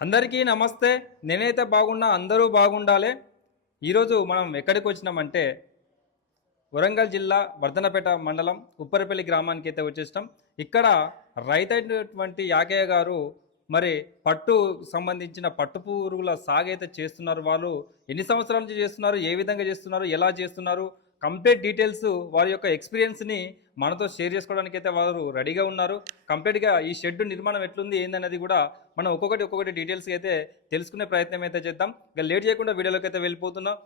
అందరికీ నమస్తే. నేనైతే బాగున్నా, అందరూ బాగుండాలి. ఈరోజు మనం ఎక్కడికి వచ్చినామంటే వరంగల్ జిల్లా వర్ధనపేట మండలం ఉప్పరపల్లి గ్రామానికి అయితే వచ్చేసినాం. ఇక్కడ రైతైనటువంటి యాకయ్య గారు మరి పట్టు సంబంధించిన పట్టు పురుగుల సాగు అయితే చేస్తున్నారు. వాళ్ళు ఎన్ని సంవత్సరాల నుంచి చేస్తున్నారు, ఏ విధంగా చేస్తున్నారు, ఎలా చేస్తున్నారు, కంప్లీట్ డీటెయిల్స్ వారి యొక్క ఎక్స్పీరియన్స్ని మనతో షేర్ చేసుకోవడానికి అయితే వారు రెడీగా ఉన్నారు. కంప్లీట్గా ఈ షెడ్ నిర్మాణం ఎట్లుంది ఏందనేది కూడా మనం ఒక్కొక్కటి డీటెయిల్స్ అయితే తెలుసుకునే ప్రయత్నం అయితే చేద్దాం. ఇక లేట్ చేయకుండా వీడియోలోకి అయితే వెళ్ళిపోతున్నాం.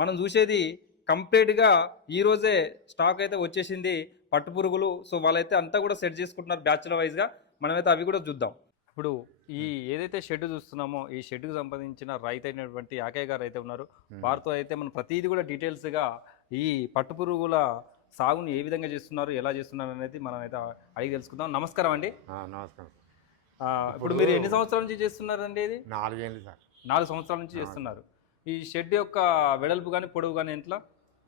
మనం చూసేది కంప్లీట్గా ఈరోజే స్టాక్ అయితే వచ్చేసింది పట్టు పురుగులు. సో వాళ్ళైతే అంతా కూడా సెట్ చేసుకుంటున్నారు బ్యాచ్ల వైజ్గా. మనమైతే అవి కూడా చూద్దాం. ఇప్పుడు ఈ ఏదైతే షెడ్ చూస్తున్నామో ఈ షెడ్కు సంబంధించిన రైతు అయినటువంటి యాకయ్య గారు అయితే ఉన్నారు. వారితో అయితే మనం ప్రతిదీ కూడా డీటెయిల్స్గా ఈ పట్టు పురుగుల సాగుని ఏ విధంగా చేస్తున్నారు, ఎలా చేస్తున్నారు అనేది మనం అయితే అడిగి తెలుసుకుందాం. నమస్కారం అండి. నమస్కారం. ఇప్పుడు మీరు ఎన్ని సంవత్సరాల నుంచి చేస్తున్నారండి? ఇది 4 ఏళ్ళు సార్. 4 సంవత్సరాల నుంచి చేస్తున్నారు. ఈ షెడ్ యొక్క వెడల్పు కానీ పొడవు కానీ ఎంతలా?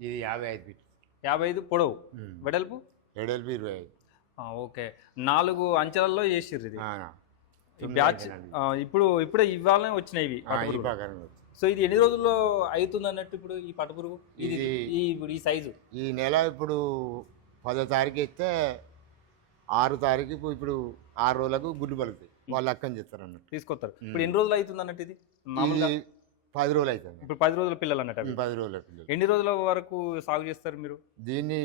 ఇది 55 ఫీట్. 55 పొడవు, వెడల్పు వెడల్పు 25. ఓకే, 4 అంచెలలో చేసిర్రు ఇది ఈ బ్యాచ్. ఇప్పుడే ఇవాళ వచ్చినాయి ఇవి. సో ఇది ఎన్ని రోజుల్లో అవుతుంది అన్నట్టు ఇప్పుడు ఈ పట్టుపురుగు ఇప్పుడు ఈ సైజు? ఈ నెల ఇప్పుడు 10వ తారీఖు ఇస్తే 6 తారీఖు ఇప్పుడు 6 రోజులకు గుడ్లు పలుకుతాయి. వాళ్ళు అక్కని చెప్తారు అన్నట్టు తీసుకొస్తారు. ఇప్పుడు ఎన్ని రోజులు అవుతుంది అన్నట్టు ఇది? మామూలుగా 10 రోజులు అవుతుంది. ఇప్పుడు 10 రోజుల పిల్లలు అన్నట్టు. 10 రోజుల పిల్లలు. ఎన్ని రోజుల వరకు సాగు చేస్తారు మీరు దీన్ని?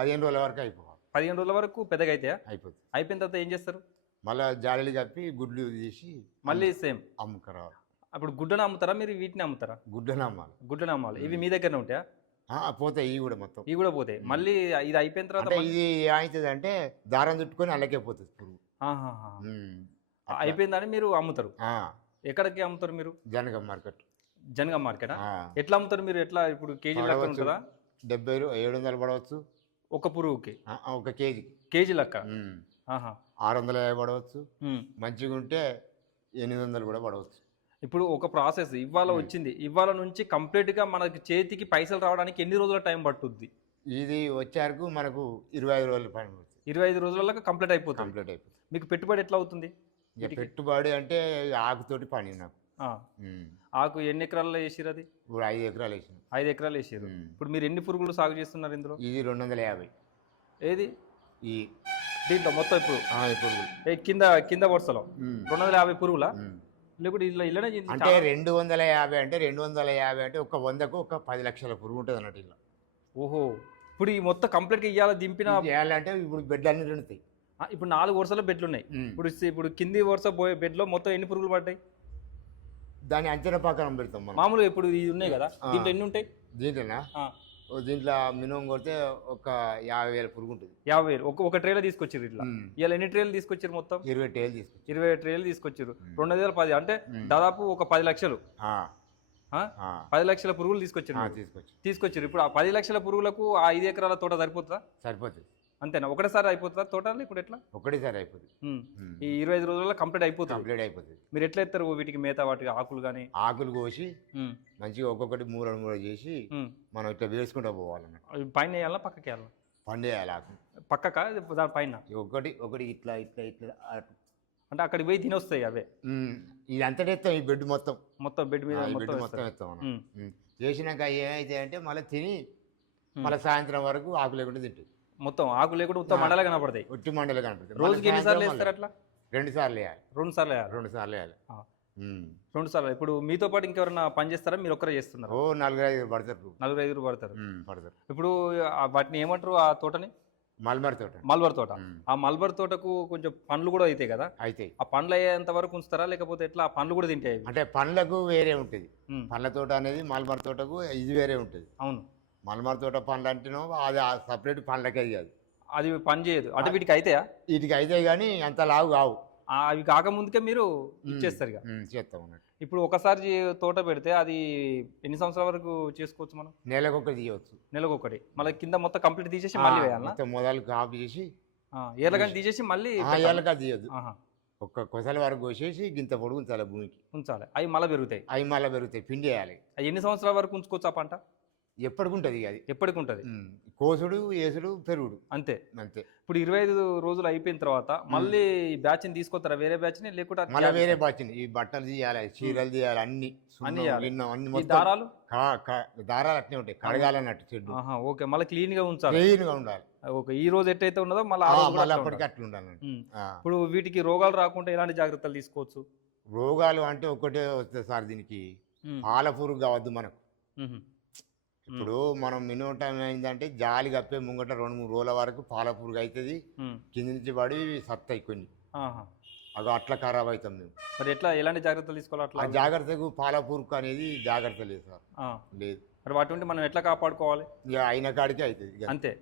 15 రోజుల వరకు అయిపోవాలి. 15 రోజుల వరకు పెద్దగా అయితే అయిపోతుంది. అయిపోయిన తర్వాత ఏం చేస్తారు? మళ్ళీ జాలీలు కప్పి గుడ్లు తీసి మళ్ళీ సేమ్ అమ్ముకరావాలి. అప్పుడు గుడ్డను అమ్ముతారా మీరు? వీటిని అమ్ముతారా? గుడ్డను అమ్మాలి. గుడ్డను అమ్మాలి. ఇవి మీ దగ్గరనే ఉంటాయా? పోతాయి. ఇవి కూడా మొత్తం ఇవి కూడా పోతాయి. మళ్ళీ ఇది అయిపోయిన తర్వాత ఇది ఏమవుతుంది అంటే దారం చుట్టుకొని అల్లకే పోతుంది పురుగు. అయిపోయిందని మీరు అమ్ముతారు. ఎక్కడికి అమ్ముతారు మీరు? జనగం మార్కెట్. జనగం మార్కెటా? ఎట్లా అమ్ముతారు మీరు? ఎట్లా ఇప్పుడు కేజీ లెక్క ఉంటుందా? 70 700 పడవచ్చు ఒక పురుగుకి. ఒక కేజీ. కేజీ లెక్క 650 పడవచ్చు. మంచిగా ఉంటే 800 కూడా పడవచ్చు. ఇప్పుడు ఒక ప్రాసెస్ ఇవాళ వచ్చింది, ఇవాళ నుంచి కంప్లీట్గా మనకి చేతికి పైసలు రావడానికి ఎన్ని రోజుల టైం పట్టుద్ది? ఇది వచ్చేవరకు మనకు 25 రోజుల పని పడుతుంది. 25 రోజులలో కంప్లీట్ అయిపోతుంది. కంప్లీట్ అయిపోతుంది. మీకు పెట్టుబడి ఎట్లా అవుతుంది? పెట్టుబడి అంటే ఆకుతోటి పని నాకు. ఆకు ఎన్ని ఎకరాల్లో వేసిరు? అది ఇప్పుడు 5 ఎకరాలు వేసిన. 5 ఎకరాలు వేసిరు. ఇప్పుడు మీరు ఎన్ని పురుగులు సాగు చేస్తున్నారు ఇందులో? ఇది 250. ఏది ఈ దీంట్లో మొత్తం ఇప్పుడు కింద వరుసలో 250 పురుగులా? లేకుంటే ఇళ్ళనే అంటే 250 అంటే 250 అంటే ఒక 100కు ఒక 10 లక్షల పురుగు ఉంటుంది అన్నట్టు ఇలా. ఓహో, ఇప్పుడు ఈ మొత్తం కంప్లీట్గా ఇవ్వాలి దింపిన చేయాలంటే ఇప్పుడు బెడ్లు అన్ని నిండుతాయి. ఇప్పుడు 4 వరుసలో బెడ్లు ఉన్నాయి. ఇప్పుడు కింది వరుస బెడ్లో మొత్తం ఎన్ని పురుగులు పడ్డాయి? దాని అంచనా ప్రకారం పెడతాం మనం. మామూలుగా ఇప్పుడు ఇది ఉన్నాయి కదా, దీంట్లో ఎన్ని ఉంటాయి? దీంట్లోనా? దీంట్లో మినిమం కొడితే ఒక 50,000 పురుగు ఉంటుంది. 50,000 ఒక ట్రేలో తీసుకొచ్చారు. ఇట్లా ఇవాళ ఎన్ని ట్రేలు తీసుకొచ్చారు? మొత్తం 20 ట్రేలు తీసుకొచ్చారు. 20 ట్రేలు తీసుకొచ్చారు. 2010 అంటే దాదాపు ఒక 10 లక్షలు. 10 లక్షల పురుగులు తీసుకొచ్చారు. ఇప్పుడు ఆ 10 లక్షల పురుగులకు ఆ 5 ఎకరాల తోట సరిపోతుందా? సరిపోతుంది. అంతేనా? ఒకటేసారి అయిపోతుందా తోట? ఇప్పుడు ఎట్లా? ఒకటేసారి అయిపోతుంది. ఈ 25 రోజుల్లో కంప్లీట్ అయిపోతుంది. మీరు ఎట్లా ఎత్తారు వీటికి మేత? వాటికి ఆకులు కానీ ఆకులు కోసి మంచిగా ఒక్కొక్కటి మూర చేసి మనం ఇట్లా వేసుకుంటూ పోవాలన్నమాట. పైన వేయాలా పక్కకి వేయాలా? పండేయాలి ఆకు పక్కక దాని పైన ఒకటి ఇట్లా ఇట్లా ఇట్లా అంటే అక్కడికి పోయి తినొస్తాయి అవే. ఇది అంతటా ఎత్తాం. ఈ బెడ్ మొత్తం బెడ్ మీద మొత్తం ఎత్తాం. చేసినాక ఏమైతే అంటే మళ్ళీ తిని మళ్ళీ సాయంత్రం వరకు ఆకు లేకుండా తింటుంది. మొత్తం ఆకు లేకుండా ఉత్తమ మండలే కనపడతాయి. ఉట్టి మండలే కనపడతాయి. రోజుకి ఎన్నిసార్లు వేస్తారు అట్లా? 2 సార్లు వేయాలి. 2 సార్లు వేయాలి. 2 సార్లు వేయాలి. 2 సార్లు. ఇప్పుడు మీతో పాటు ఇంకెవరన్నా పని చేస్తారా? మీరు ఒక్కరే చేస్తున్నారు? 4-5 పడతారు. 4-5 పడతారు. ఇప్పుడు వాటిని ఏమంటారు ఆ తోటని? మల్బర్ తోట. ఆ మల్బర్ తోటకు కొంచెం పండ్లు కూడా అవుతాయి కదా? అయితే ఆ పండ్లు అయ్యేంత వరకు ఉంచుతారా లేకపోతే ఎట్లా? ఆ పండ్లు కూడా తింటాయి? అంటే పండ్లకు వేరే ఉంటుంది. పండ్ల తోట అనేది మల్బర్ తోటకు ఇది వేరే ఉంటుంది. అవును. మల్బర్ తోట పండ్లు అంటేనో అది సపరేట్ పండ్లకే కాదు, అది పని చేయదు. అంటే వీటికి అయితాయా? వీటికి అయితే కానీ అంత లావు కావు. అవి కాకముందుకే మీరు ఇచ్చేస్తారు ఇక? చేస్తాం అన్నట్టు. ఇప్పుడు ఒకసారి తోట పెడితే అది ఎన్ని సంవత్సరాల వరకు చేసుకోవచ్చు మనం? నెలకొకటి తీయవచ్చు. నెలకొకటి. మళ్ళీ కింద మొత్తం కంప్లీట్ తీసేసి మళ్ళీ వేయాలి. మొత్తం మొదలు కాపు చేసి ఏళ్ళగాని తీసేసి మళ్ళీ ఏళ్ళగా తీయద్దు. ఒక్క కొసల వరకు కోసేసి గింత పొడుగు ఉంచాలి, భూమికి ఉంచాలి. అవి మళ్ళీ పెరుగుతాయి. పిండి వేయాలి. ఎన్ని సంవత్సరాల వరకు ఉంచుకోవచ్చు ఆ పంట? ఎప్పటికుంటుంది ఇక అది. ఎప్పటికి ఉంటుంది కోసుడు ఏసుడు పెరుగుడు అంతే. అంతే. ఇప్పుడు 25 రోజులు అయిపోయిన తర్వాత మళ్ళీ ఈ బ్యాచ్ని తీసుకొస్తారా వేరే బ్యాచ్ని, లేకుంటే అట్లా మళ్ళీ వేరే బాచింది. ఈ బట్టలు తీయాలి, చీరలు తీయాలి, అన్ని అన్ని చేయాలి. అన్ని ఈ మొత్తం దారాలు దారాలు అట్నే ఉంటాయి, కడగాలన్నట్టు చెడ్డు ఓకే, మళ్ళీ క్లీన్ గా ఉంచాలి. క్లీన్ గా ఉండాలి. ఓకే, ఈ రోజు ఎట్టయితే ఉన్నదో మళ్ళీ మళ్ళీ అప్పటికి అట్లా ఉండాలి. ఇప్పుడు వీటికి రోగాలు రాకుండా ఎలాంటి జాగ్రత్తలు తీసుకోవచ్చు? రోగాలు అంటే ఒకటే వస్తుంది సార్ దీనికి, పాల పురుగు కావద్దు మనకు. ఇప్పుడు మనం మినిమం టైం అయిందంటే జాలి కప్పే ముంగట 2-3 రోజుల వరకు పాల పురుగు అవుతుంది, కింద నుంచి పడి సత్తాయి కొన్ని, అవి అట్లా ఖరాబ్ అవుతాం మేము. మరి ఎట్లా ఎలాంటి జాగ్రత్తలు తీసుకోవాలి? అట్లా ఆ జాగ్రత్తకు పాల పురుగు అనేది జాగ్రత్త లేదు సార్, లేదు. మరి వాటి మనం ఎట్లా కాపాడుకోవాలి? ఇక అయిన కాడికి అవుతుంది అంతే.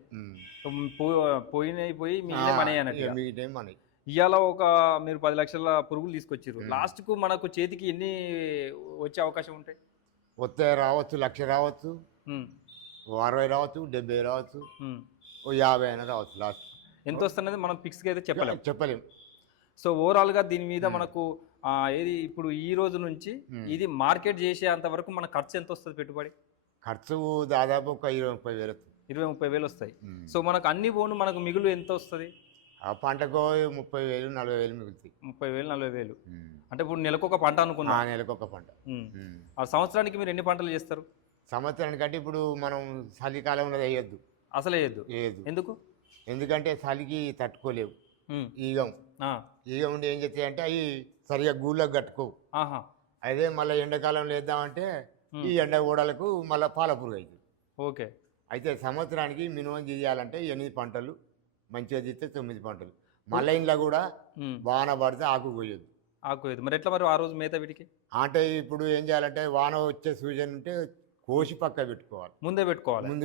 పోయి మీ మనీ అన్నట్టు మిగతా మనీ. ఇవాళ మీరు 10 లక్షల పురుగులు తీసుకొచ్చారు, లాస్ట్ కు మనకు చేతికి ఎన్ని వచ్చే అవకాశం ఉంటాయి? వస్తే రావచ్చు, 1,00,000 రావచ్చు, 60 రావచ్చు, 70 రావచ్చు, 50 అయినా రావచ్చు. లాస్ట్ ఎంత వస్తున్నది మనం ఫిక్స్గా అయితే చెప్పలేము. సో ఓవరాల్గా దీని మీద మనకు ఏది ఇప్పుడు ఈ రోజు నుంచి ఇది మార్కెట్ చేసేంత వరకు మన ఖర్చు ఎంత వస్తుంది? పెట్టుబడి ఖర్చు దాదాపు ఒక 20-30 వేలు వస్తుంది. 20-30 వేలు వస్తాయి. సో మనకు అన్ని పోను మనకు మిగులు ఎంత వస్తుంది? ఆ పంటకు 30,000-40,000 మిగులుతాయి. 30,000-40,000 అంటే ఇప్పుడు నెలకు ఒక పంట అనుకున్నా. నెలకు ఒక పంట. ఆ సంవత్సరానికి మీరు ఎన్ని పంటలు చేస్తారు? సంవత్సరానికంటే ఇప్పుడు మనం చలికాలంలో వేయొద్దు, అసలు వేయద్దు. ఎందుకు? ఎందుకంటే చలికి తట్టుకోలేవు. ఈగం ఉండి ఏం చేస్తాయంటే అవి సరిగా గూళ్ళకు కట్టుకోవు. అదే మళ్ళీ ఎండాకాలంలో వేద్దామంటే ఈ ఎండ ఓడలకు మళ్ళీ పాల పురుగు అవుతుంది. ఓకే, అయితే సంవత్సరానికి మినిమం చేయాలంటే 8 పంటలు, మంచిగా తీస్తే 9 పంటలు. మళ్ళీ ఇంట్లో కూడా వాన పడితే ఆకు కోయొద్దు. మరి ఎట్లా మరి ఆ రోజు మేత వీటికి? అంటే ఇప్పుడు ఏం చేయాలంటే వాన వచ్చే సూచన ఉంటే కోసి పక్క పెట్టుకోవాలి, ముందు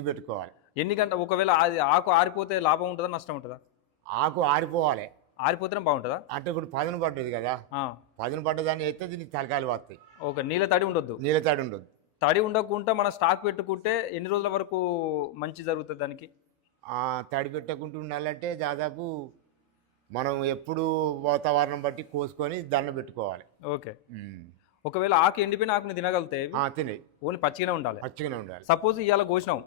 పెట్టుకోవాలి. ఎన్ని గంటలు? ఒకవేళ అది ఆకు ఆరిపోతే లాభం ఉంటుందా నష్టం ఉంటుందా? ఆకు ఆరిపోవాలి, ఆరిపోతేనే బాగుంటుందా? అంటే ఇప్పుడు పదును పడ్డది కదా, పదును పడ్డదాన్ని అయితే దీనికి తలకాయలు వస్తాయి. ఓకే, నీళ్ళ తడి ఉండొద్దు. తడి ఉండకుండా మనం స్టాక్ పెట్టుకుంటే ఎన్ని రోజుల వరకు మంచి జరుగుతుంది దానికి? తడి పెట్టకుండా ఉండాలంటే దాదాపు మనం ఎప్పుడు వాతావరణం బట్టి కోసుకొని దండ పెట్టుకోవాలి. ఓకే, ఒకవేళ ఆకు ఎండిపోయిన ఆకుని తినగలుగుతాయి? తినే, ఓన్లీ పచ్చిగానే ఉండాలి. సపోజ్ ఇవాళ కోసినాం,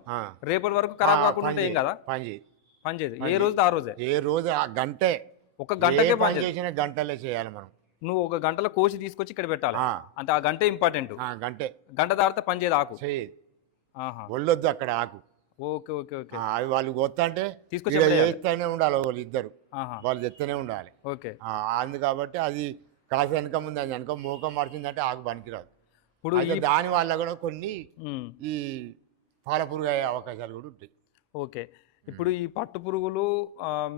రేపటి వరకు ఖరాబ్ కాకుండా ఏం కదా? పని చేయదు. ఏ రోజు ఆ రోజే, ఏ రోజు ఆ గంటే, ఒక గంటకే పని చేసిన గంటలే చేయాలి మనం. నువ్వు ఒక గంటలో కోసి తీసుకొచ్చి ఇక్కడ పెట్టాలి, అంటే ఆ గంటే ఇంపార్టెంట్. గంట దాటితే పని చేయదు ఆకు, ఒళ్ళొద్దు అక్కడ ఆకు. ఓకే ఓకే ఓకే, అవి వాళ్ళు గొత్తంటే తీసుకొచ్చి ఉండాలి, వాళ్ళు ఇద్దరు వాళ్ళు తెస్తూనే ఉండాలి. ఓకే, అందు కాబట్టి అది కాసి వెనక ముందు అది వెనక మోకం మార్చిందంటే ఆకు పనికిరాదు. ఇప్పుడు దాని వల్ల కూడా కొన్ని ఈ పాల పురుగు అయ్యే అవకాశాలు కూడా ఉంటాయి. ఓకే, ఇప్పుడు ఈ పట్టు పురుగులు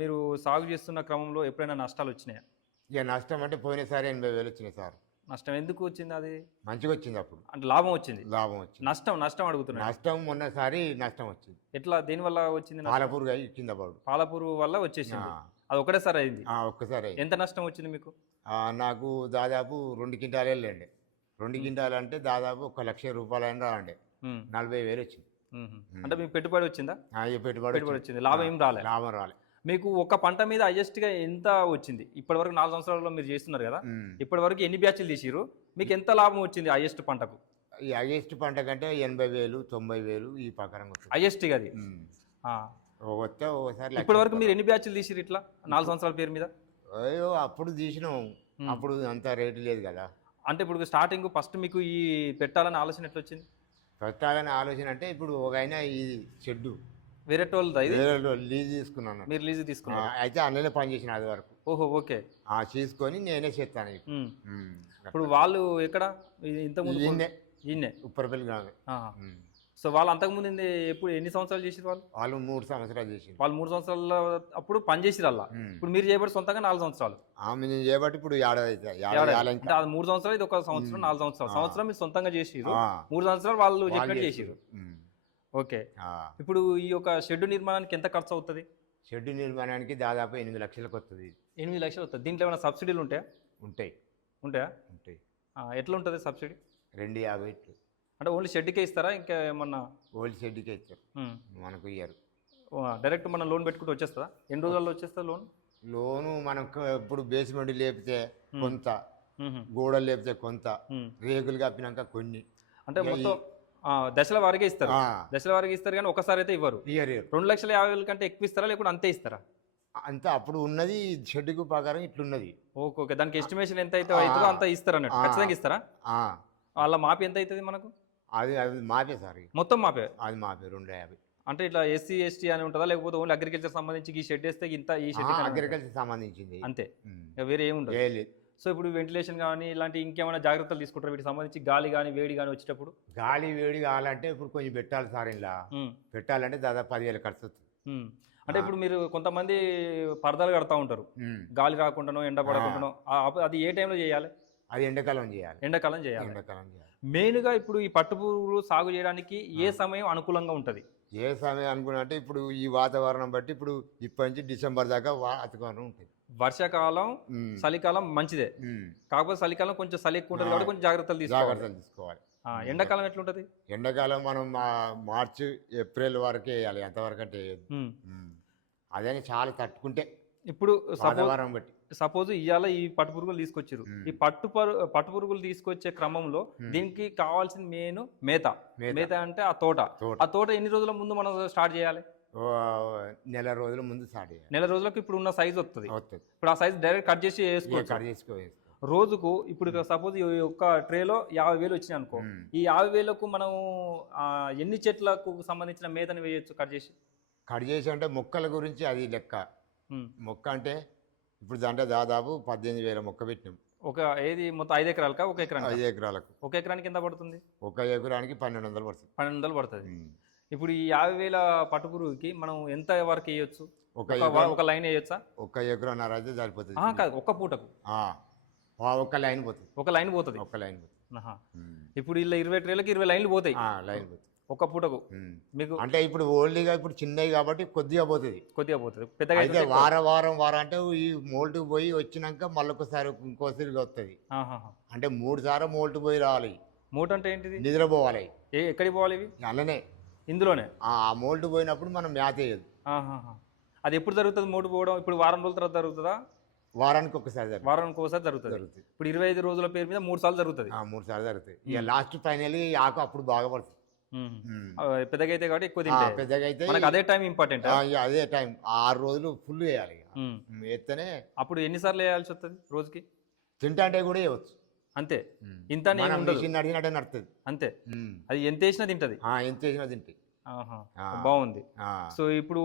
మీరు సాగు చేస్తున్న క్రమంలో ఎప్పుడైనా నష్టాలు వచ్చినాయా? ఇక నష్టం అంటే పోయినసారి 80,000 వచ్చినాయి సార్. నష్టం ఎందుకు వచ్చింది? అది మంచిగా వచ్చింది, అప్పుడు అంటే లాభం వచ్చింది. నష్టం అడుగుతున్నా. నష్టం మొన్నసారి నష్టం వచ్చింది. ఎట్లా, దేని వల్ల వచ్చింది? పాల పురుగు ఇచ్చింది, పాల పురుగు వల్ల వచ్చేసింది. అది ఒకటేసారి అయింది? ఒక్కసారి. ఎంత నష్టం వచ్చింది మీకు? నాకు దాదాపు 2 క్వింటాలు వెళ్ళండి. 2 క్వింటాలు అంటే దాదాపు 1,00,000 రూపాయలు అయినా రాండి, 40,000 వచ్చింది. అంటే మీకు పెట్టుబడి వచ్చిందా? పెట్టుబడి వచ్చింది, లాభం ఏం రాలే. మీకు ఒక పంట మీద హైయెస్ట్ గా ఎంత వచ్చింది? ఇప్పటి వరకు 4 సంవత్సరాల్లో మీరు చేస్తున్నారు కదా, ఇప్పటి వరకు ఎన్ని బ్యాచ్లు తీసిరు? మీకు ఎంత లాభం వచ్చింది హైయెస్ట్ పంటకు? ఈ హైయెస్ట్ పంట కంటే 80,000, 90,000 ఈ ప్రకారం హైయెస్ట్ అది. ఒకసారి ఇప్పటి వరకు మీరు ఎన్ని బ్యాచ్లు తీసిరు ఇట్లా 4 సంవత్సరాల పేరు మీద? అయ్యో, అప్పుడు తీసినాం, అప్పుడు అంత రేటు లేదు కదా. అంటే ఇప్పుడు స్టార్టింగ్ ఫస్ట్ మీకు ఈ పెట్టాలని ఆలోచన ఎట్లా వచ్చింది? పెట్టాలని ఆలోచన అంటే ఇప్పుడు ఒక ఆయన ఈ షెడ్డు వేరే లీజ్ తీసుకున్నాను. మీరు లీజ్ తీసుకున్నారు? అయితే అన్ననే పని చేసిన అది వరకు. ఓహో, ఓకే. తీసుకొని నేనే చేస్తాను. ఇప్పుడు వాళ్ళు ఎక్కడ? ఇంతకుముందు ఈయనే ఉప్పరపల్లి గ్రామం. సో వాళ్ళు అంతకుముందు ఎన్ని సంవత్సరాలు చేసారు? వాళ్ళు 3 సంవత్సరాలు చేసి. వాళ్ళు 3 సంవత్సరాల అప్పుడు పని చేసిరు అలా. ఇప్పుడు మీరు చేయబట్టి సొంతంగా 4 సంవత్సరాలు. నేను చేయబట్టి ఇప్పుడు 7 అంటే అది 3 సంవత్సరాలు, ఇది 1 సంవత్సరం, 4 సంవత్సరాలు. సంవత్సరం మీరు సొంతంగా చేసిరు, 3 సంవత్సరాలు వాళ్ళు చెప్పినట్టు చేసిరు. ఓకే, ఇప్పుడు ఈ యొక్క షెడ్ నిర్మాణానికి ఎంత ఖర్చు అవుతుంది? షెడ్ నిర్మాణానికి దాదాపు 8 లక్షలకు వస్తుంది. 8 లక్షలు వస్తుంది. దీంట్లో ఏమైనా సబ్సిడీలు ఉంటాయా? ఉంటాయా? ఎట్లా ఉంటుంది సబ్సిడీ? 250. అంటే ఓన్లీ షెడ్కే ఇస్తారా, ఇంకా ఏమన్నా? ఓన్లీ షెడ్కే ఇస్తారు, మనకు ఇయ్యరు. డైరెక్ట్ మనం లోన్ పెట్టుకుంటే వచ్చేస్తుందా? ఎన్ని రోజుల్లో వచ్చేస్తా లోను? మనకు ఇప్పుడు బేస్మెంట్ లేపితే కొంత, గోడలు లేపితే కొంత, రేకులు కప్పినాక కొన్ని. అంటే మొత్తం దశల వారీగా ఇస్తారు. ఆ, దశల వారీగా ఇస్తారు కానీ ఒకసారి అయితే ఇవ్వరు. ఇయర్ 2,50,000 కంటే ఎక్కువ ఇస్తారా లేకుంటే అంతే ఇస్తారా? అంతా అప్పుడు ఉన్నది షెడ్యూల్ ప్రకారం ఇట్లున్నది. Okay okay. దానికి ఎస్టిమేషన్ ఎంత అయితే అవుతుందో అంత ఇస్తారు అన్నట్టు. ఖచ్చితంగా ఇస్తారా? ఆ, వాళ్ళ మాపి ఎంత అవుతుంది మనకు? అది మాపే సార్ ఇక. మొత్తం మాపే. అది మాపే 250. అంటే ఇట్లా ఎస్సీ ఎస్టీ అని ఉంటుందా లేకపోతే ఓన్లీ అగ్రికల్చర్ సంబంధించి ఈ షెడ్ వేస్తే ఇంత ఈ షెడ్ అగ్రికల్చర్ సంబంధించింది అంతే, ఉమ్. ఇక వేరే ఏముండదు. ఏ లేదు. సో ఇప్పుడు వెంటిలేషన్ కానీ ఇలాంటి ఇంకేమైనా జాగ్రత్తలు తీసుకుంటారు వీటికి సంబంధించి? గాలి కానీ వేడి కానీ వచ్చేటప్పుడు? గాలి వేడి కావాలంటే ఇప్పుడు కొంచెం పెట్టాలి సార్ ఇలా. ఉమ్, పెట్టాలంటే దాదాపు 10,000 ఖర్చు వస్తుంది. ఉమ్. అంటే ఇప్పుడు మీరు కొంతమంది పరదాలు కడతా ఉంటారు, ఉమ్. గాలి రాకుండానో ఎండ పడకుండానో. అది ఏ టైంలో చేయాలి? అది ఎండాకాలం చేయాలి. ఎండాకాలం చేయాలి. ఎండాకాలం చేయాలి. మెయిన్గా ఇప్పుడు ఈ పట్టు పురుగులు సాగు చేయడానికి ఏ సమయం అనుకూలంగా ఉంటుంది? ఏ సమయం అనుకున్నట్టే ఇప్పుడు ఈ వాతావరణం బట్టి ఇప్పుడు ఇప్పటి నుంచి డిసెంబర్ దాకా వాతావరణం ఉంటుంది. వర్షాకాలం ఉమ్. చలికాలం మంచిదే, ఉమ్. కాకపోతే చలికాలం కొంచెం చలి ఎక్కువ ఉంటుంది కాబట్టి కొంచెం జాగ్రత్తలు తీసుకోవాలి. జాగ్రత్తలు తీసుకోవాలి. ఎండాకాలం ఎట్లుంటది? ఎండాకాలం మనం మార్చి ఏప్రిల్ వరకే వేయాలి. అంతవరకు అంటే వేయొద్దు. అదే చాలా తట్టుకుంటే ఇప్పుడు వాతావరణం బట్టి. సపోజ్ ఇవాళ ఈ పట్టు పురుగులు తీసుకొచ్చారు. ఈ పట్టు పురుగులు తీసుకొచ్చే క్రమంలో దీనికి కావాల్సిన మెయిన్ మేత. మేత అంటే ఆ తోట. ఆ తోట ఎన్ని రోజుల ముందు మనం స్టార్ట్ చేయాలి? నెల రోజుల ముందు స్టార్ట్ చేయాలి. నెల రోజులకు ఇప్పుడు ఉన్న సైజ్ వస్తుంది. వస్తుంది. ఇప్పుడు ఆ సైజ్ డైరెక్ట్ కట్ చేసి వేసుకోవచ్చు. కట్ చేసుకోవచ్చు. రోజుకు ఇప్పుడు సపోజ్ ఈ ఒక్క ట్రేలో 50,000 వచ్చినాయి అనుకో, ఈ 50,000కు మనం ఎన్ని చెట్లకు సంబంధించిన మేతని వేయొచ్చు కట్ చేసి? కట్ చేసి అంటే మొక్కల గురించి అది లెక్క. మొక్క అంటే ఇప్పుడు దాంట్లో దాదాపు 18,000 మొక్క పెట్టినాం. ఒక ఏది మొత్తం 5 ఎకరాలకా? ఒక ఎకరానికి? 5 ఎకరాలకు. ఒక ఎకరానికి ఎంత పడుతుంది? ఒక ఎకరానికి 1,200 పడుతుంది. 1,200 పడుతుంది. ఇప్పుడు ఈ 50,000 పట్టు పురుగుకి మనం ఎంత వరకు వేయొచ్చు? ఒక లైన్ వేయొచ్చా? ఒక ఎకరన్నర అయితే సరిపోతుంది. కాదు, ఒక్క పూటకు ఒక లైన్ పోతుంది. ఒక లైన్ పోతుంది. ఒక లైన్ పోతుంది. ఇప్పుడు ఇలా 20 ట్రేలకి 20 లైన్లు పోతాయి లైన్ పోతుంది ఒక్క పూటకు. మీకు అంటే ఇప్పుడు ఓల్డ్గా ఇప్పుడు చిన్నవి కాబట్టి కొద్దిగా పోతుంది. కొద్దిగా పోతుంది. పెద్దగా అయితే వారం అంటే ఈ మోల్ట్ పోయి వచ్చినాక మళ్ళీ ఒకసారి ఇంకోసారి వస్తుంది. అంటే 3 సార్లు మోల్ట్ పోయి రావాలి. మోల్ట్ అంటే ఏంటిది? నిద్రపోవాలి. ఎక్కడికి పోవాలి ఇవి? అలానే ఇందులోనే. ఆ మోల్ట్ పోయినప్పుడు మనం మ్యాథ్ వేయదు. అది ఎప్పుడు జరుగుతుంది మోల్ట్ పోవడం? ఇప్పుడు వారం రోజుల తర్వాత జరుగుతుందా? వారానికి ఒకసారి. వారానికి ఒకసారి జరుగుతుంది. ఇప్పుడు 25 రోజుల పేరు మీద 3 సార్లు జరుగుతుంది. 3 సార్లు జరుగుతాయి. ఇక లాస్ట్ ఫైనల్ ఆకు అప్పుడు బాగా పడుతుంది. పెద్దగా అయితే కాబట్టి ఎక్కువ తింటాయి. పెద్దగా అయితే మనకు అదే టైం ఇంపార్టెంట్. అదే టైం 6 రోజులు ఫుల్ వేయాలి. వేస్తేనే అప్పుడు ఎన్నిసార్లు వేయాల్సి వస్తుంది రోజుకి? తింటా అంటే కూడా వేయవచ్చు. అంతే. ఇంత నడిచినట్టే నడుతుంది. అంతే. అది ఎంత వేసినా తింటది. ఎంత వేసినా తింటాయి. బాగుంది. సో ఇప్పుడు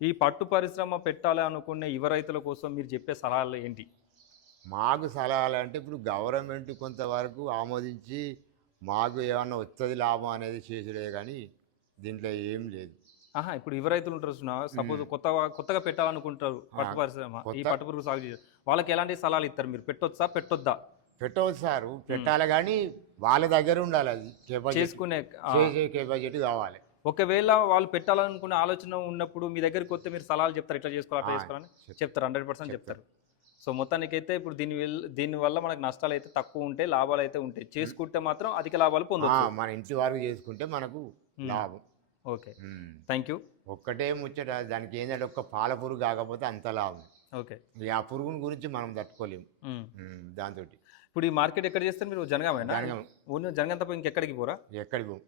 ఈ పట్టు పరిశ్రమ పెట్టాలి అనుకునే యువ రైతుల కోసం మీరు చెప్పే సలహాలు ఏంటి? మాకు సలహాలు అంటే ఇప్పుడు గవర్నమెంట్ కొంతవరకు ఆమోదించి మాకు ఏమన్నా వచ్చేది లాభం అనేది చేసుడే కానీ దీంట్లో ఏం లేదు. ఇప్పుడు యువ రైతులు ఉంటారు, సపోజ్ కొత్తగా పెట్టాలనుకుంటారు పట్టు పరిశ్రమ, ఈ పట్టు పురుగు సాగు చేయాలి, వాళ్ళకి ఎలాంటి సలహాలు ఇస్తారు మీరు? పెట్టొచ్చా పెట్టొద్దా? పెట్టవచ్చు సార్, పెట్టాలి కానీ వాళ్ళ దగ్గర ఉండాలి. అది చేసుకునే కెపాసిటీ కావాలి. ఒకవేళ వాళ్ళు పెట్టాలనుకునే ఆలోచన ఉన్నప్పుడు మీ దగ్గరికి వస్తే మీరు సలహాలు చెప్తారు, ఇట్లా చేసుకోవాలి అట్లా చేసుకోవాలని చెప్తారు? 100% చెప్తారు. సో మొత్తానికైతే ఇప్పుడు దీనివల్ల మనకు నష్టాలు అయితే తక్కువ ఉంటాయి, లాభాలు అయితే ఉంటాయి. చేసుకుంటే మాత్రం అధిక లాభాలు పొందవచ్చు. మన ఇంటి వరకు చేసుకుంటే మనకు లాభం. Okay, thank you. ఒక్కటే ముచ్చట, దానికి ఏంటంటే ఒక్క పాల పురుగు కాకపోతే అంత లాభం. ఓకే, ఆ పురుగుని గురించి మనం తట్టుకోలేము. దాంతో ఇప్పుడు ఈ మార్కెట్ ఎక్కడ చేస్తారు మీరు? జనగామేనా? జనగాం తప్ప ఇంకెక్కడికి పోరా? ఎక్కడికి పోం,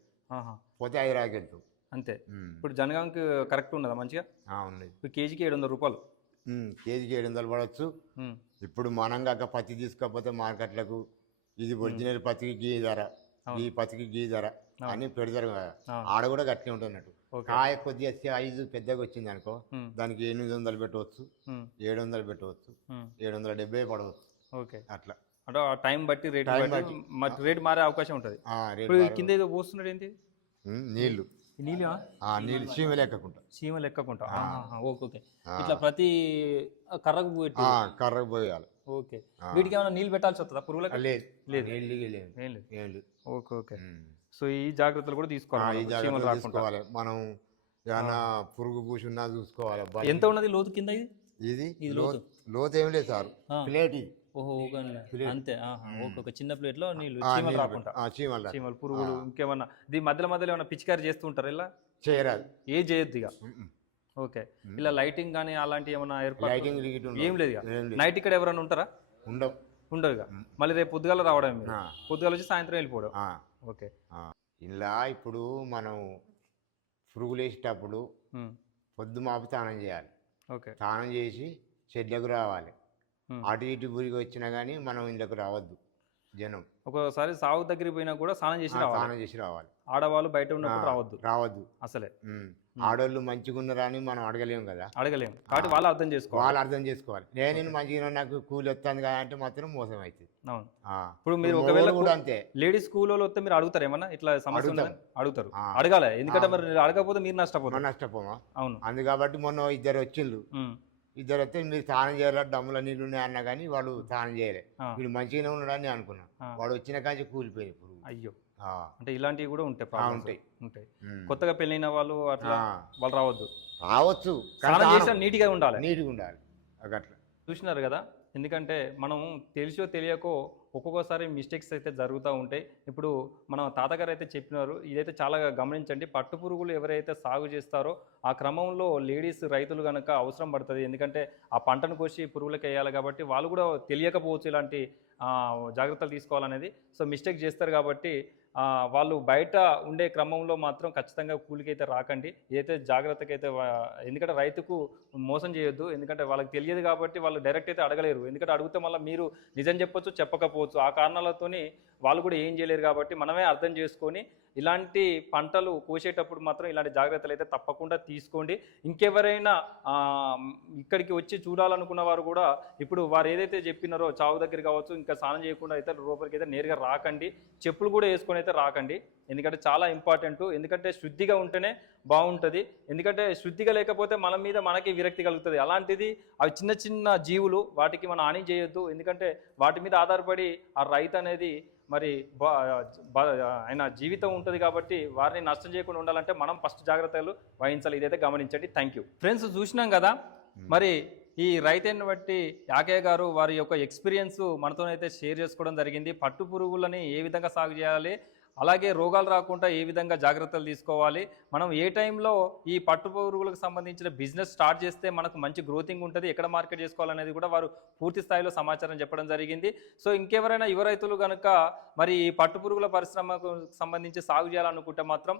పోతే హైదరాబాద్కి వెళ్తాం అంతే. ఇప్పుడు జనగాంకి కరెక్ట్ ఉన్నదా మంచిగా? ఉన్నది. ఇప్పుడు కేజీకి 700 రూపాయలు. కేజీకి 700 పడవచ్చు. ఇప్పుడు మనం కాక పత్తి తీసుకోకపోతే మార్కెట్లకు ఇది ఒరిజినల్ పత్తికి గీ ధర, ఈ పత్తికి గీ ధర అని పెడతారు కదా. ఆడ కూడా గట్టినే ఉంటున్నట్టు. కాయ కొద్దిగా సైజు పెద్దగా వచ్చింది అనుకో, దానికి 800 పెట్టవచ్చు, 700 పెట్టవచ్చు, 770 పడవచ్చు. ఓకే, అట్లా అంటే ఆ టైం బట్టి రేట్ మారే అవకాశం ఉంటుంది. కింద ఏదో పోస్తున్నాడు ఏంటి? నీళ్లు. నీళ్ళు చీమ లెక్కకుంటా. ఓకే, ఇట్లా ప్రతి కర్రకు పోయాలి. ఓకే, వీటికి ఏమైనా నీళ్ళు పెట్టాల్సి వస్తుందా పురుగులకు? లేదు. Okay okay. సో ఈ జాగ్రత్తలు కూడా తీసుకోవాలి. మనం ఏమన్నా పురుగు పూసున్నా చూసుకోవాలి. ఎంత ఉన్నది లోతు కింద? ఇది లోతు ఏం లేదు సార్, ప్లేట్. ఓహో, అంతే. ఓకే, చిన్న ప్లేట్ లో నీళ్ళు, చీమలు రాకుండా. చీమలు, పురుగులు ఇంకేమన్నా దీని మధ్యలో ఏమన్నా పిచికారి చేస్తూ ఉంటారు? ఇలా చేయరాదు, ఏ చేయొద్దు ఇక. ఓకే, ఇలా లైటింగ్ కానీ అలాంటి ఏమన్నా ఏర్పాటు ఏం లేదు ఇక? నైట్ ఇక్కడ ఎవరైనా ఉంటారా? ఉండవు ఇక. మళ్ళీ రేపు పొద్దుగాల రావడం, పొద్దుగాల వచ్చి సాయంత్రం వెళ్ళిపోవడం. ఓకే. ఇలా ఇప్పుడు మనం పురుగులు వేసేటప్పుడు పొద్దు మాపు స్నానం చేయాలి. ఓకే. స్నానం చేసి షెడ్లకు రావాలి. అటు ఇటు గురికి వచ్చినా కానీ మనం ఇళ్ళకు రావద్దు జనం. ఒక్కోసారి సాగు దగ్గరికి పోయినా కూడా స్నానం చేసి రావాలి. స్నానం చేసి రావాలి. ఆడవాళ్ళు బయట ఉన్నప్పుడు రావద్దు రావద్దు అసలే. ఆడోళ్ళు మంచిగా ఉన్నారా అని మనం అడగలేము కదా, అడగలేము. కాబట్టి వాళ్ళు అర్థం చేసుకోవాలి. వాళ్ళు అర్థం చేసుకోవాలి. నేను మంచిగా నాకు కూలి వస్తుంది కదా అంటే మాత్రం మోసం అవుతుంది. అవును. ఇప్పుడు మీరు ఒకవేళ కూడా అంతే, లేడీస్ స్కూల్లో వస్తే మీరు అడుగుతారు ఏమన్నా ఇట్లా సమస్య అడుగుతాం. ఉందని? అడుగుతారు. అడగాలి, ఎందుకంటే మరి అడగకపోతే మీరు నష్టపోతారు. మనం నష్టపోమా? అవును. అందు కాబట్టి మొన్న ఇద్దరు వచ్చిండ్రు. ఇద్దరు వస్తే మీరు స్నానం చేయాలి, డమ్ముల నీళ్ళు ఉన్నాయి అన్నా కానీ వాడు స్నానం చేయలే. వీడు మంచిగానే ఉన్నాడని అనుకున్నా. వాడు వచ్చిన కాంచి కూలిపోయింది పురుగు. అయ్యో. అంటే ఇలాంటివి కూడా ఉంటాయి, ఉంటాయి. ఉంటాయి. కొత్తగా పెళ్ళైన వాళ్ళు అట్లా వాళ్ళు రావద్దు. రావచ్చు, స్నానం చేసినా నీట్గా ఉండాలి. నీట్గా ఉండాలి. అట్లా చూసినారు కదా, ఎందుకంటే మనం తెలిసో తెలియకో ఒక్కొక్కసారి మిస్టేక్స్ అయితే జరుగుతూ ఉంటాయి. ఇప్పుడు మన తాతగారు అయితే చెప్పినారు, ఇదైతే చాలా గమనించండి. పట్టు పురుగులు ఎవరైతే సాగు చేస్తారో ఆ క్రమంలో లేడీస్ రైతులు కనుక అవసరం పడుతుంది. ఎందుకంటే ఆ పంటను కోసి పురుగులకు వేయాలి కాబట్టి వాళ్ళు కూడా తెలియకపోవచ్చు ఇలాంటి జాగ్రత్తలు తీసుకోవాలనేది. సో మిస్టేక్ చేస్తారు కాబట్టి వాళ్ళు బయట ఉండే క్రమంలో మాత్రం ఖచ్చితంగా కూలికి అయితే రాకండి. ఇదైతే జాగ్రత్తగా అయితే, ఎందుకంటే రైతుకు మోసం చేయొద్దు. ఎందుకంటే వాళ్ళకి తెలియదు కాబట్టి వాళ్ళు డైరెక్ట్ అయితే అడగలేరు. ఎందుకంటే అడిగితే మళ్ళీ మీరు నిజం చెప్పొచ్చు, చెప్పకపోవచ్చు. ఆ కారణాలతోని వాళ్ళు కూడా ఏం చేయలేరు. కాబట్టి మనమే అర్థం చేసుకొని ఇలాంటి పంటలు కోసేటప్పుడు మాత్రం ఇలాంటి జాగ్రత్తలు అయితే తప్పకుండా తీసుకోండి. ఇంకెవరైనా ఇక్కడికి వచ్చి చూడాలనుకున్న వారు కూడా ఇప్పుడు వారు ఏదైతే చెప్పినారో చావు దగ్గర కావచ్చు, ఇంకా స్నానం చేయకుండా అయితే లోపలికి అయితే నేరుగా రాకండి. చెప్పులు కూడా వేసుకొని అయితే రాకండి. ఎందుకంటే చాలా ఇంపార్టెంట్. ఎందుకంటే శుద్ధిగా ఉంటేనే బాగుంటుంది. ఎందుకంటే శుద్ధిగా లేకపోతే మన మీద మనకి విరక్తి కలుగుతుంది. అలాంటిది అవి చిన్న చిన్న జీవులు, వాటికి మనం హాని చేయొద్దు. ఎందుకంటే వాటి మీద ఆధారపడి ఆ రైతు అనేది మరి ఆయన జీవితం ఉంటుంది కాబట్టి వారిని నష్టం చేయకుండా ఉండాలంటే మనం ఫస్ట్ జాగ్రత్తలు వహించాలి. ఇదైతే గమనించండి. Thank you friends. చూసినాం కదా మరి ఈ రైతుని బట్టి యాకయ్య గారు వారి యొక్క ఎక్స్పీరియన్స్ మనతోనైతే షేర్ చేసుకోవడం జరిగింది. పట్టు పురుగులని ఏ విధంగా సాగు చేయాలి, అలాగే రోగాలు రాకుండా ఏ విధంగా జాగ్రత్తలు తీసుకోవాలి, మనం ఏ టైంలో ఈ పట్టు పురుగులకు సంబంధించిన బిజినెస్ స్టార్ట్ చేస్తే మనకు మంచి గ్రోతింగ్ ఉంటుంది, ఎక్కడ మార్కెట్ చేసుకోవాలనేది కూడా వారు పూర్తి స్థాయిలో సమాచారం చెప్పడం జరిగింది. సో ఇంకెవరైనా యువ రైతులు కనుక మరి ఈ పట్టు పురుగుల పరిశ్రమకు సంబంధించి సాగు చేయాలనుకుంటే మాత్రం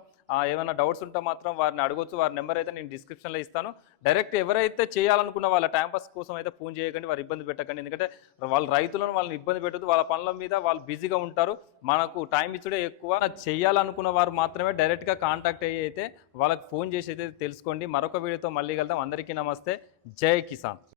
ఏమైనా డౌట్స్ ఉంటే మాత్రం వారిని అడగొచ్చు. వారి నెంబర్ అయితే నేను డిస్క్రిప్షన్లో ఇస్తాను. డైరెక్ట్ ఎవరైతే చేయాలనుకున్న వాళ్ళ టైంపాస్ కోసం అయితే ఫోన్ చేయకండి, వారు ఇబ్బంది పెట్టకండి. ఎందుకంటే వాళ్ళ రైతులను వాళ్ళని ఇబ్బంది పెట్టదు, వాళ్ళ పనుల మీద వాళ్ళు బిజీగా ఉంటారు. మనకు టైం ఇచ్చుడే ఎక్కువ. చేయాలనుకున్న వారు మాత్రమే డైరెక్ట్గా కాంటాక్ట్ అయ్యి అయితే వాళ్ళకి ఫోన్ చేసి అయితే తెలుసుకోండి. మరొక వీడియోతో మళ్ళీ కలుద్దాం. అందరికీ నమస్తే. జై కిసాన్.